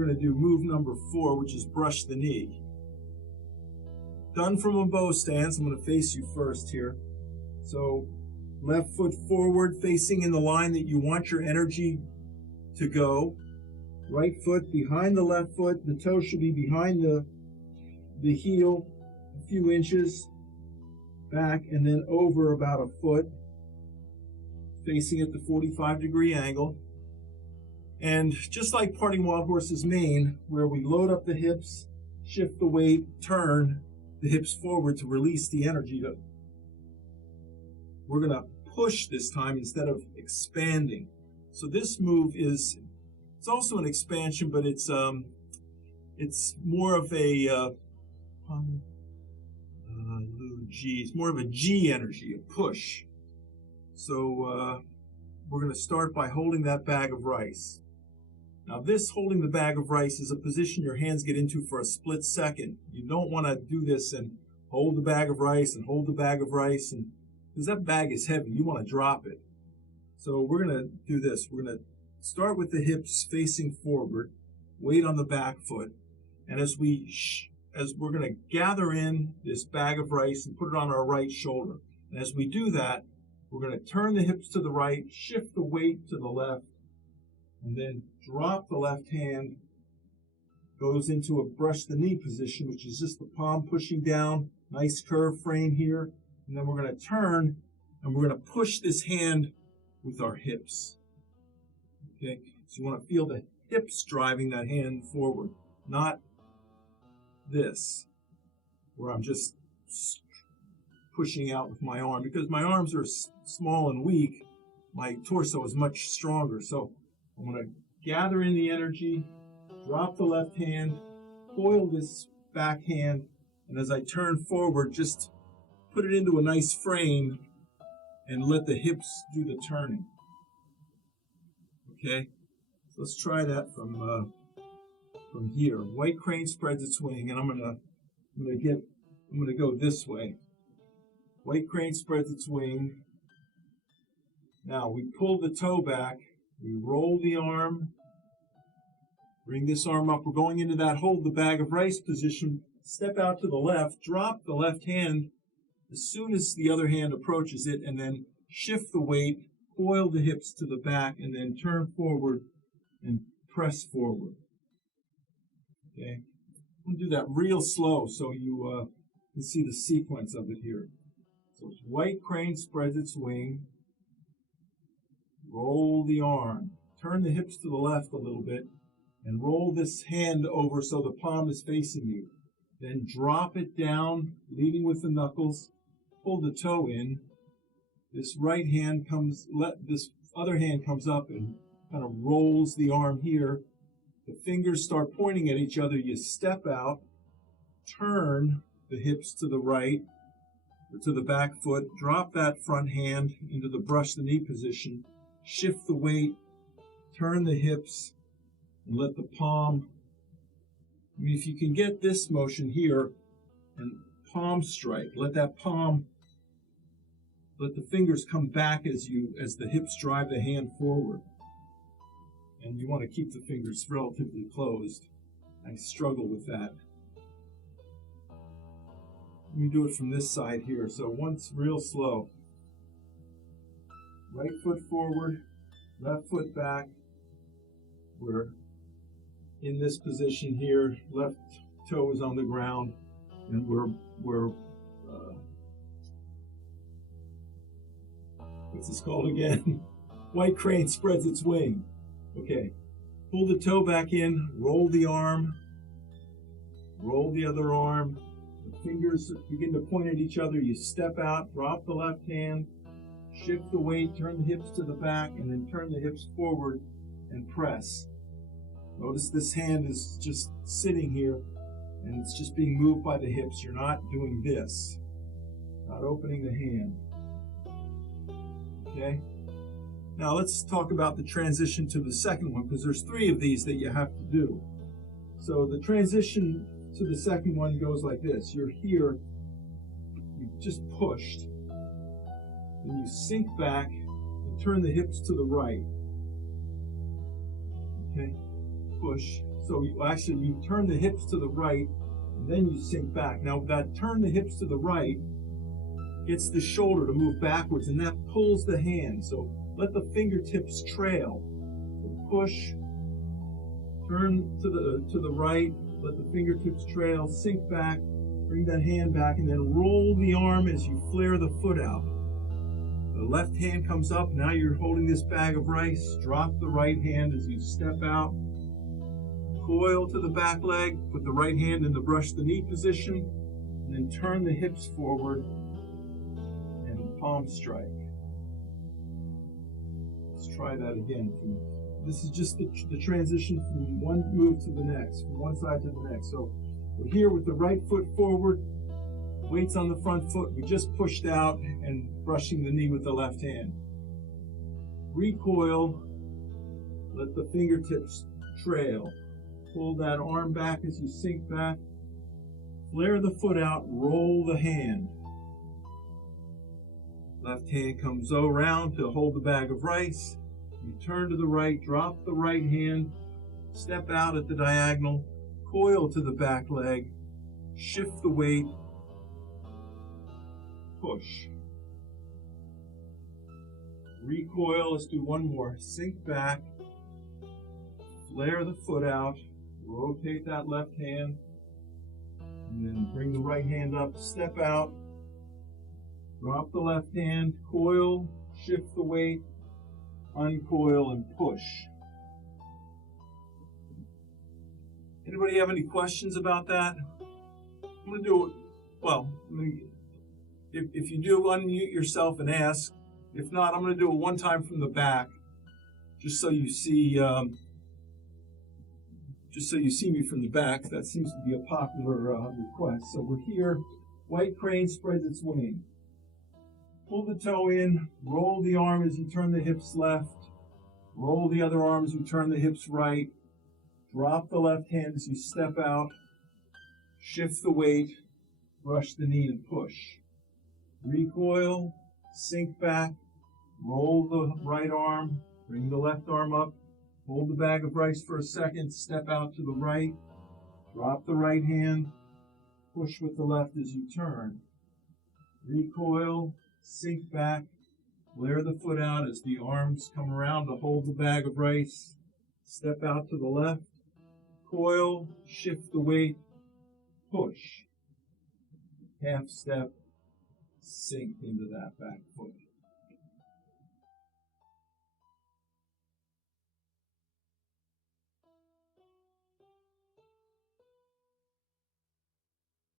we're going to do move number 4, which is brush the knee. Done from a bow stance. I'm going to face you first here. So left foot forward, facing in the line that you want your energy to go. Right foot behind the left foot. The toe should be behind the heel a few inches back, and then over about a foot, facing at the 45-degree angle. And just like parting wild horse's mane, where we load up the hips, shift the weight, turn the hips forward to release the energy. We're going to push this time instead of expanding. So this move it's also an expansion, but it's more of a it's more of a G energy, a push. So we're going to start by holding that bag of rice. Now this holding the bag of rice is a position your hands get into for a split second. You don't want to do this and hold the bag of rice and hold the bag of rice, and because that bag is heavy, you want to drop it. So we're going to do this. We're going to start with the hips facing forward, weight on the back foot, and as we're going to gather in this bag of rice and put it on our right shoulder. And as we do that, we're going to turn the hips to the right, shift the weight to the left, and then drop the left hand, goes into a brush the knee position, which is just the palm pushing down, nice curved frame here. And then we're going to turn and we're going to push this hand with our hips. Okay, so you want to feel the hips driving that hand forward, not this, where I'm just pushing out with my arm. Because my arms are small and weak, my torso is much stronger. So I'm going to gather in the energy, drop the left hand, coil this back hand, and as I turn forward, just put it into a nice frame and let the hips do the turning. Okay, so let's try that from here. White crane spreads its wing, and I'm gonna go this way. White crane spreads its wing. Now we pull the toe back, we roll the arm, bring this arm up. We're going into that hold the bag of rice position. Step out to the left, drop the left hand as soon as the other hand approaches it, and then shift the weight, coil the hips to the back, and then turn forward and press forward. Okay, I'm going to do that real slow so you can see the sequence of it here. So white crane spreads its wing, roll the arm, turn the hips to the left a little bit, and roll this hand over so the palm is facing you. Then drop it down, leading with the knuckles, pull the toe in. This right hand this other hand comes up and kind of rolls the arm here. The fingers start pointing at each other. You step out, turn the hips to the right, or to the back foot, drop that front hand into the brush the knee position, shift the weight, turn the hips, and let the palm, if you can get this motion here, and palm strike, let the fingers come back as the hips drive the hand forward. And you want to keep the fingers relatively closed. I struggle with that. Let me do it from this side here. So once real slow. Right foot forward, left foot back. We're in this position here. Left toe is on the ground, and we're what's this called again? White crane spreads its wing. Okay, pull the toe back in, roll the arm, roll the other arm. The fingers begin to point at each other. You step out, drop the left hand, shift the weight, turn the hips to the back, and then turn the hips forward and press. Notice this hand is just sitting here, and it's just being moved by the hips. You're not doing this, not opening the hand. Okay? Now let's talk about the transition to the second one, because there's 3 of these that you have to do. So the transition to the second one goes like this. You're here, you just pushed, then you sink back and turn the hips to the right. Okay, push. So you turn the hips to the right, and then you sink back. Now that turn the hips to the right gets the shoulder to move backwards, and that pulls the hand. So let the fingertips trail. So push, turn to the right, let the fingertips trail, sink back, bring that hand back, and then roll the arm as you flare the foot out. The left hand comes up. Now you're holding this bag of rice. Drop the right hand as you step out. Coil to the back leg. Put the right hand in the brush the knee position. And then turn the hips forward and palm strike. Let's try that again. This is just the transition from one move to the next, from one side to the next. So we're here with the right foot forward. Weights on the front foot. We just pushed out and brushing the knee with the left hand. Recoil. Let the fingertips trail. Pull that arm back as you sink back. Flare the foot out. Roll the hand. Left hand comes around to hold the bag of rice. You turn to the right. Drop the right hand. Step out at the diagonal. Coil to the back leg. Shift the weight. Push. Recoil. Let's do one more. Sink back. Flare the foot out. Rotate that left hand. And then bring the right hand up. Step out. Drop the left hand. Coil. Shift the weight. Uncoil and push. Anybody have any questions about that? I'm going to do it. Well, if you do, unmute yourself and ask. If not, I'm going to do it one time from the back, just so you see me from the back. That seems to be a popular request. So we're here. White crane spreads its wing. Pull the toe in. Roll the arm as you turn the hips left. Roll the other arm as you turn the hips right. Drop the left hand as you step out. Shift the weight. Brush the knee and push. Recoil, sink back, roll the right arm, bring the left arm up, hold the bag of rice for a second, step out to the right, drop the right hand, push with the left as you turn. Recoil, sink back, flare the foot out as the arms come around to hold the bag of rice, step out to the left, coil, shift the weight, push, half step, sink into that back foot.